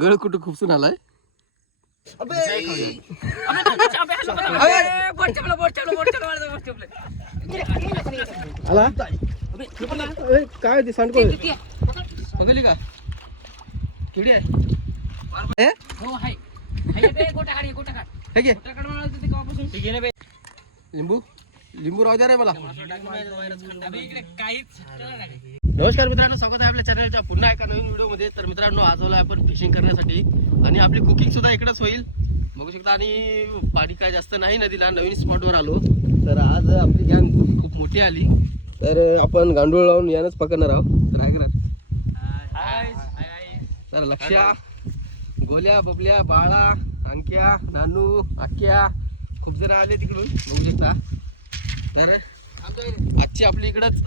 गळ कुठं खुपसून आलाय. आला काय ती सांडकोळ बघली का किडी आहे. लिंबू लिंबू राहू द्या रे मला. नमस्कार मित्रांनो, स्वागत आहे आपल्या चॅनलच्या पुन्हा एका नवीन व्हिडिओ मध्ये. तर मित्रांनो, आज आलो आपण फिशिंग करण्यासाठी आणि आपली कुकिंग सुद्धा इकडेच होईल बघू शकता. आणि पाणी काय जास्त नाही नदीला, नवीन स्पॉटवर आलो. तर आज आपली गँग खूप मोठी आली, तर आपण गांडूळ लावून यानच पकडणार आहोत. तर काय करा तर लक्ष्या, गोल्या, बबल्या, बाळा, अंक्या, नानू, आक्या खूप जण आले तिकडून बघू शकता. तर आजची आपली इकडंच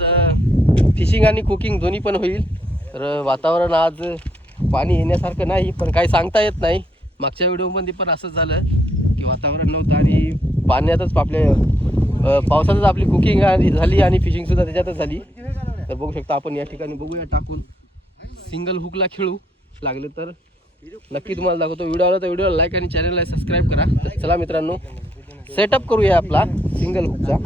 फिशिंग आणि कुकिंग दोन्ही पण होईल. तर वातावरण आज पाणी येण्यासारखं नाही, पण काही सांगता येत नाही. मागच्या व्हिडिओमध्ये पण असंच झालं की वातावरण नव्हतं आणि पाण्यातच आपल्या पावसातच आपली कुकिंग झाली आणि फिशिंगसुद्धा त्याच्यातच झाली. तर बघू शकता आपण या ठिकाणी बघूया टाकून सिंगल हुकला खेळू लागले तर नक्की तुम्हाला दाखवतो. व्हिडिओ आला तर व्हिडिओला लाईक आणि चॅनलला सबस्क्राईब करा. तर चला मित्रांनो, सेटअप करूया आपला सिंगल हुकचा.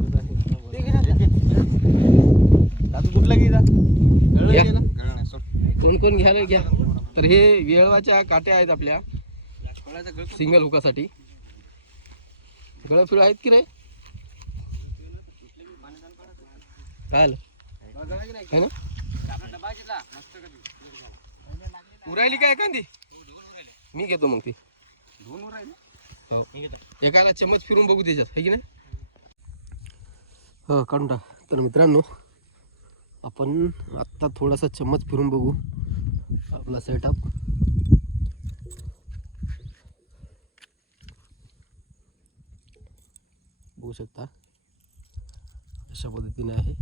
कोण कोण घ्यायला घ्या. तर हे वेळवाच्या काट्या आहेत आपल्या सिंगल हुकासाठी. गळ फिळ आहेत की नाही काय ना उरायली काय एखादी मी घेतो मग ती. हो एकाला चम्मच फिरून बघू त्याच्यात आहे की नाही. हो काढून टाक. तर मित्रांनो, आपण आत्ता थोडासा चम्मच फिरून बघू आपला सेटअप. बघू शकता अशा पद्धतीने आहे.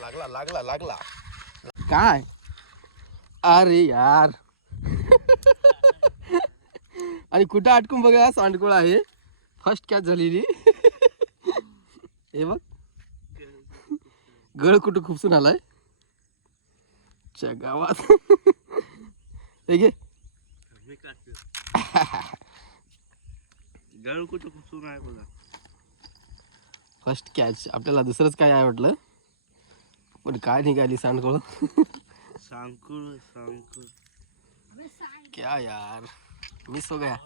लागला लागला लागला काय अरे यार आणि कुठं अटकून बघा सांडकोळ आहे. फर्स्ट कॅच झालेली. हे बघ गळ कुठं खुपसून आलाय च्या गावात. हे घे गळ कुठं खुपसून आहे बघा. First catch. आपल्याला दुसरंच काय आहे वाटलं, पण काय निघाली सांडकोळ. सांकुळ सांकुळ क्या यार, मिस हो गया.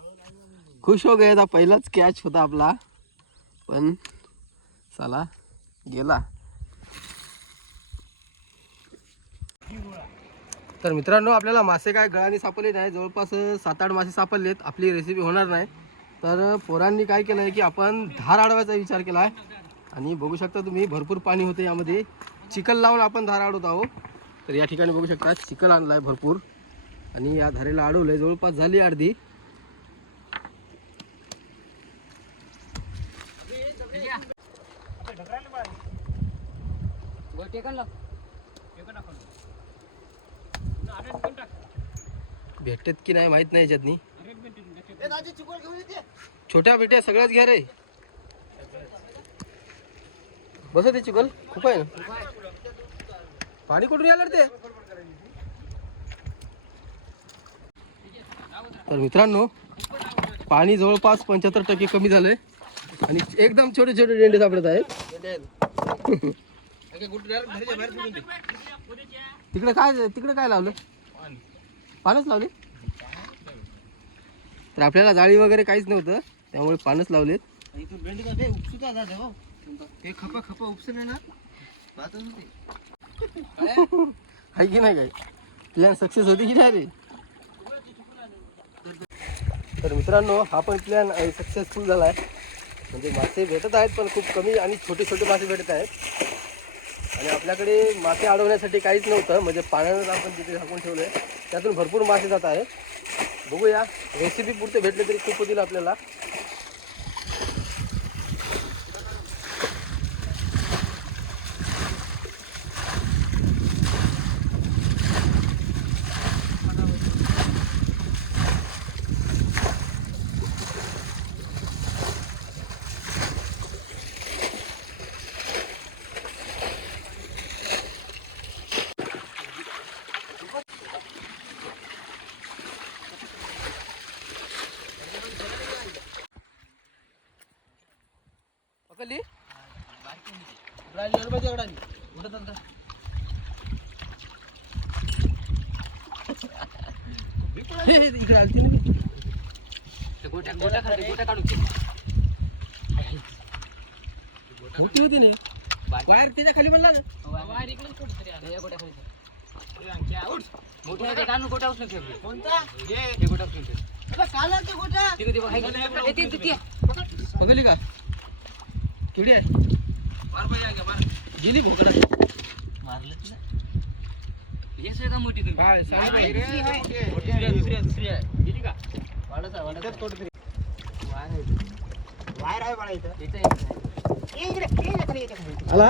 खुश हो गया था. पहिलाच कॅच होता आपला, पण साला गेला. तर मित्रांनो, आपल्याला मासे काय गळाने सापडले नाही. जवळपास 7-8 मासे सापडलेत. आपली रेसिपी होणार नाही. तर पोरांनी काय केलं आहे की आपण धार अडवायचा विचार केला आहे. आणि बघू शकता तुम्ही भरपूर पाणी होते यामध्ये. चिखल लावून आपण धार अडवत आहोत. तर या ठिकाणी बघू शकता चिखल आणला आहे भरपूर आणि या धारेला अडवलं आहे. जवळपास झाली अर्धी. भेटत की नाही माहित नाही याच्यातनी. छोट्या बेट्या सगळ्याच घ्या रे. बस ते चिखल खूप आहे ना. पाणी कुठून आलं ते. तर मित्रांनो, पाणी जवळपास 75% कमी झालंय आणि एकदम छोटे छोटे डेंडे सापडत आहेत. तिकडे काय लावलं. पानच लावले. तर आपल्याला जाळी वगैरे काहीच नव्हतं, त्यामुळे पानच लावलेत. आहे की नाही काय प्लॅन सक्सेस होती की नाही रे. तर मित्रांनो, हा पण प्लॅन सक्सेसफुल झाला आहे. म्हणजे मासे भेटत आहेत पण खूप कमी आणि छोटे छोटे मासे भेटत आहेत. आणि आपल्याकडे मासे अडवण्यासाठी काहीच नव्हतं, म्हणजे पाण्यानं आपण तिथे झाकून ठेवलं आहे, त्यातून भरपूर मासे जात आहेत. बघूया, रेसिपी पुरते भेटले तरी खूप होतील आपल्याला. इकडे आलती ना गोट्या गोट्या खाली गोट्या काढून घे. मोठी होती ना वायर तिच्या खाली बनला ना वायर इकडेच कुठेतरी आलं. या गोट्या खाली. मोठ्या आहे ते काढून गोट्या उचलून ठेव. हे गोट्या उचलून ठेव. तिकडे बघ, हाय का? ए, ती. पकडली का किडी आहे गेली भोकडा हे सुद्धा मोठी तुम्ही. काय सांग नाही, रे. दुसरी आहे. गेली का? आला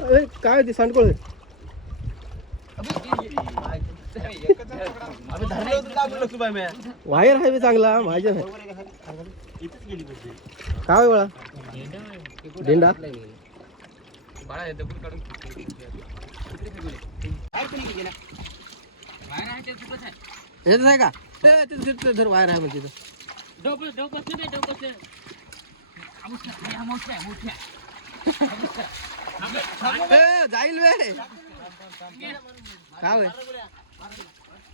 अरे, काय ते सांडकोळ वायर आहे बे चांगला माझ्या काय बळा डेंडा बाळा हे दगड काढून बाहेर आहे ते तिकडंच आहे. याच आहे का ते धर वायर आहे म्हणजे जाईल वे काय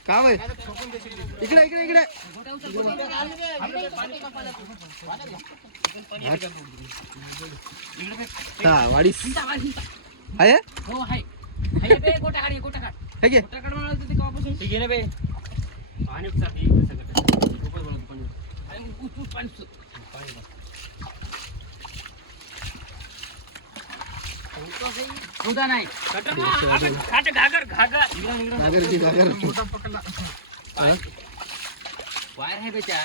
काय इकडे इकडे इकडे हा वाडीस आहे हो आहे. आहे बे, गोट्या काढ, गोट्या काढ. हे घे गोट्या काढ म्हणाल तर ते केव्हापासून? ते घे ना बे. पाणी उपसा, ते इकडे सगळं. खूपच बनवतो पाणी. आणि उच पाणी उपसा. पाणी बघ. उदा नाही. काटे घागर. घागरची घागर वायर आहे बेच्या.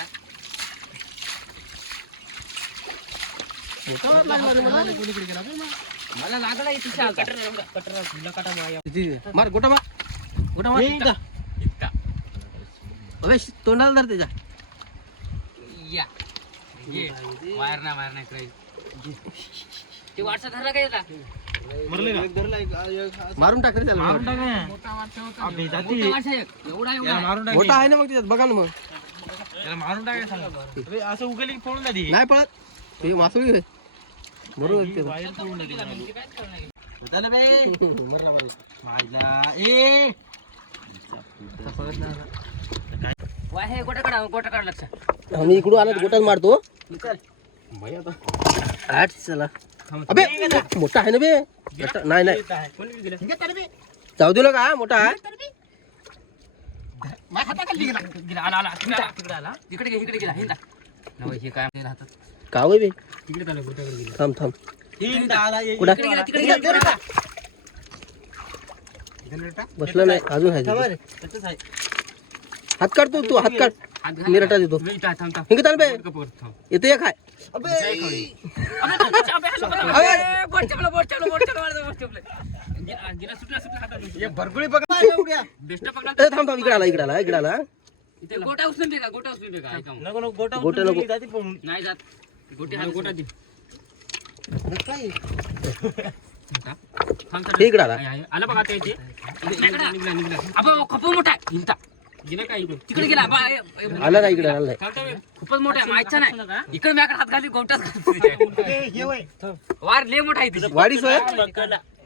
मला लागला इथे मार गोटा मार इतका. अबे तोंडाला धर त्याच्या या ये वायर नाही करायचं. ते वाटसा धरला काय आता? मारून टाक रे त्याला मोठा वाटसा एक. एवढा मोठा आहे ना मग त्याच्यात बघा ना मग असं उगली पळून जाते नाही पळत ते मासुळी आहे बरोबर ते गोटा काढ लक्ष. आम्ही इकडून आला गोटाच मारतो आठ चला अबे मोठा आहे ना बे नाही नाही जाऊ दिलं का मोठा आहे तिकडे गेला हिंदा. हे काय राहतात का होय बे तिकडे चालू गोट्याकडे गेला. थांब थांब कुठं तिकडे गेला. बसलं नाही अजून आहे हात काढतो तू हात काढ मी रटा देतो हिंग चाल बे येते एक आहे थांब थांब इकडे आला गोटा उचलून दे का? गोटा उचलून दे का? गोटा नको नाही जात. गोटा दे. हे इकडे आला आला बघा ते खूप मोठा आहे. हिंता गेला काय तिकडे गेला. आला नाही इकडे आला नाही खूपच मोठा आहे. माहिती नाही इकडे मॅकडे हात घाली गोटाच वार लय मोठा आहे तिथे. वाडी सोय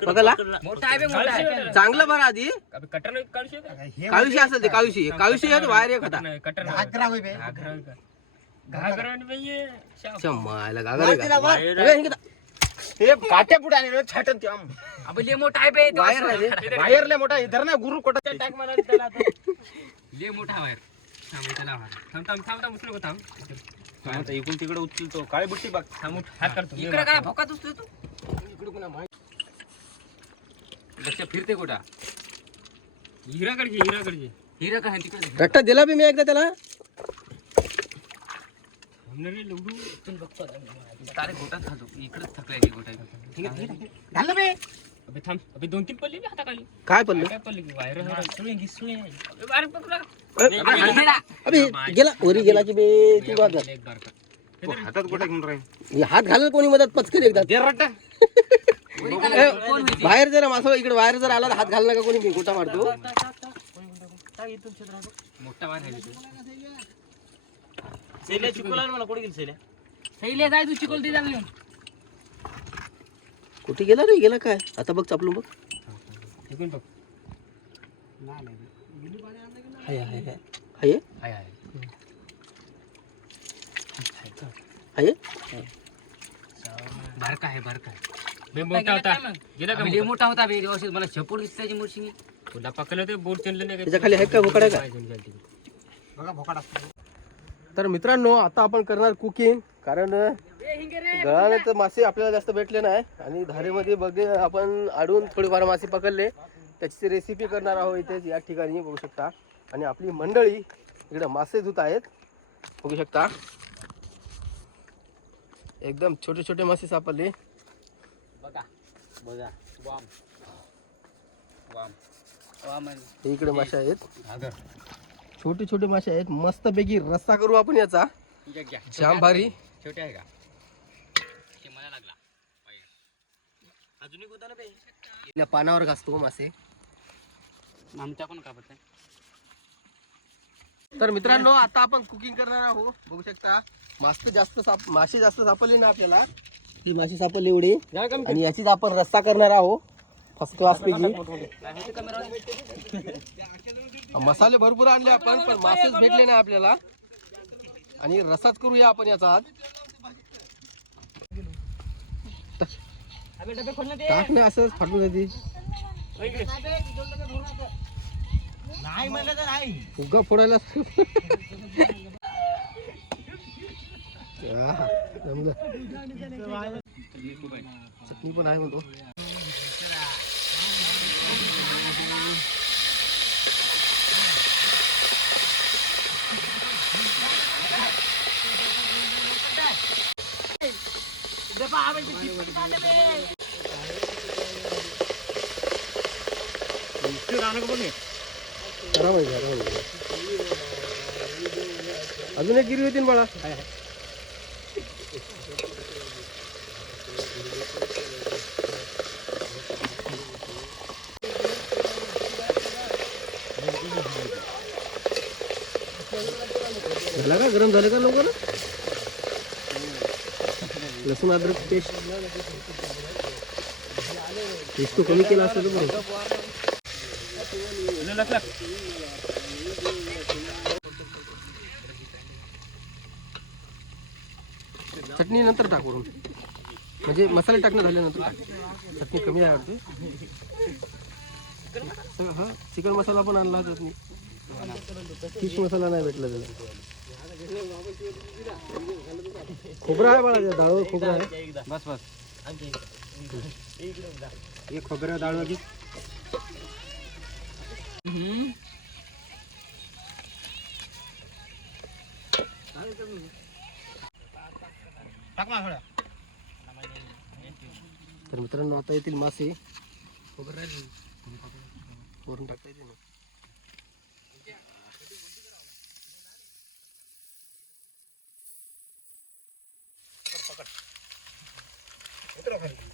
बघला मोठा आहे बे, मोठा आहे. चांगलं बरं आधी कटर काळुशी असेल ते काळुशी आहे वायर एक होता मायला घागर काट्या पुढे आणि छाटन ते आम लय मोठा आहे बे. वायर आहे रे. बाहेर लय मोठा इधर ना गुरु कोटा टॅक मला त्याला लय मोठा वायर. थांब उचलू का? थांब इकडून तिकडे उचलतो काळी बुट्टी बघ थांब हात करतो. इकडे काय भोकात उचलतो तू? इकडे पुन्हा लक्ष फिरते गोटा. हिराकडचे हिरा काय तिकडे रट्टा दिला बी मी एकदा त्याला तारे गोटात खातो. इकडेच थकलाय ते गोटा. घाल बे अबे थांब. अबे 2-3 पडले ना हाताखाली. काय पडलं काय पडले की वायर अबे गेला वरी गेला की बे तू बघ हातात गोटा घेऊन राहील हात घालत कोणी मदत पचकेल एकदा रट्टा बाहेर जरा मासं इकडे बाहेर जर आला तर हात घालला का कोणी मी गोटा मारतो मोठा वायर आहे. चिकोला मला कुठे गेली सैले जाय तू चिकोल दे जाऊन. कुठे गेला रे? गेला काय? आता बघ चापलून बघ. इकडून बघ. हाय हाय हाय हाय हाय हाय. हाय. बारका आहे बारका आहे. लय मोठा होता. गेला का लय मोठा होता बे. व्यवस्थित मला शेपूट दिसत त्याची मूर्छी. तुला पकडलं ते बोट चढलं नाही त्याच्या खाली आहे का बोकडा का? बघा भोकाडा. तर मित्रांनो आता आपण करणार कुकिंग, कारण गळाने तर मासे आपल्याला जास्त भेटले नाही आणि धारेमध्ये बघ आपण आडून थोडेफार मासे पकडले, त्याची रेसिपी करणार आहोत इथे या ठिकाणी बघू शकता. आणि आपली मंडळी इकडे मासे धुत आहेत बघू शकता. एकदम छोटे छोटे मासे सापडले. बघा बघा वाम वाम वामन. हे इकडे मासे आहेत, घागर. छोटे छोटे मासे आहेत. मस्त पैकी रस्सा करू आपण याचा, घ्या. जाम भारी. छोटे आहे का? ते मला लागला. अजून एक होता ना बे. या पानावर घासतो मासे. आमच्या पण कापत नाही. तर मित्रांनो आता आपण कुकिंग करणार आहोत बघू शकता. मासे जास्त सापडले ना आपल्याला, ही माशी सापडली एवढी, आणि याचीच आपण रस्सा करणार आहोत फर्स्ट क्लास पैकी. मसाले भरपूर आणले आपण, पण मासेच भेटले नाही आपल्याला, आणि रसाच करूया आपण याचा आज. टाक ना असंच फाटून जाते. नाही म्हणलं तर नाही. उगा फोडायला जमलं. चटणी पण आहे म्हणतो. अजून एक गिरी होती ना बाळा. झाला का? गरम झालं का लवकर? लसूण अद्रक पेस्ट तो कमी केला असतं तर बरं. चटणी नंतर टाक वरून, म्हणजे मसाले टाकणं झाल्यानंतर टाक. चटणी कमी आहे वाटते. हा चिकन मसाला पण आणला चटणी. फिश मसाला नाही भेटला त्याला. खोबरं आहे बाळा, डाळ खोबरं आहे. बस बस. एक खोबरं डाळ वाजी. टाक ना थोडा. तर मित्रांनो आता येतील मासे. वरून टाकता येते ना.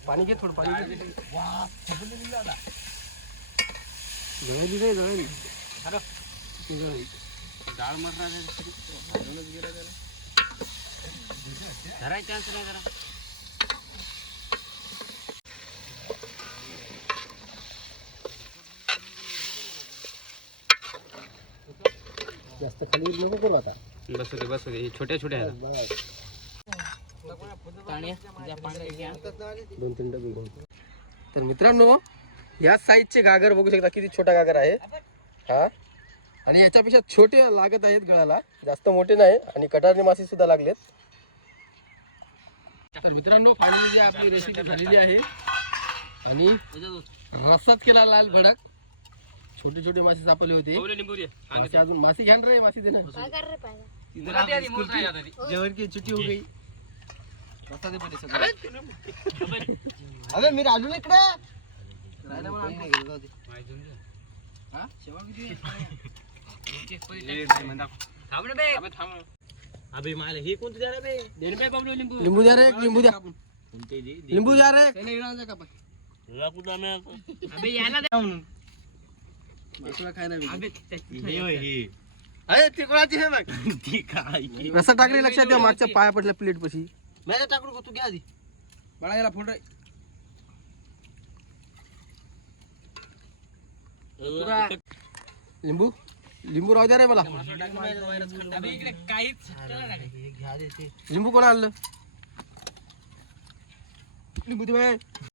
पाणी घे, थोडं पाणी घे. जळली रे, जळली. डाळ मरणार धरायचं चान्स नाही जरा. जास्त खाली नको करू आता. बस होते छोट्या छोट्या आहेत. दोन तीन डबे घेऊन. तर मित्रांनो या साईजचे गागर बघू शकता, किती छोटा गागर आहे हा. आणि याच्यापेक्षा छोटे लागत आहेत गळाला, जास्त मोठे नाही. आणि कटारणी मासे सुद्धा लागलेत. तर मित्रांनो फायनली आपली रेसिपी झालेली आहे, आणि रसाच केला लाल भडक. छोटे छोटे मासे सापडले होते. मासे अजून मासे घ्या रे, मासे दे ना. जेवण की छुट्टी हो गई. अबे मी राजू इकडे. अबे मला हे कोणतं द्या बे. लिंबू द्या रे, लिंबू द्या. लिंबू द्या रे. रसा टाकले लक्षात द्या, मागच्या पाया पडल्या प्लेट पशी. टाकू तू घ्या आधी. बाळा याला फोड रे. लिंबू लिंबू राहू द्या रे मला. लिंबू कोण आणलं? लिंबू दे.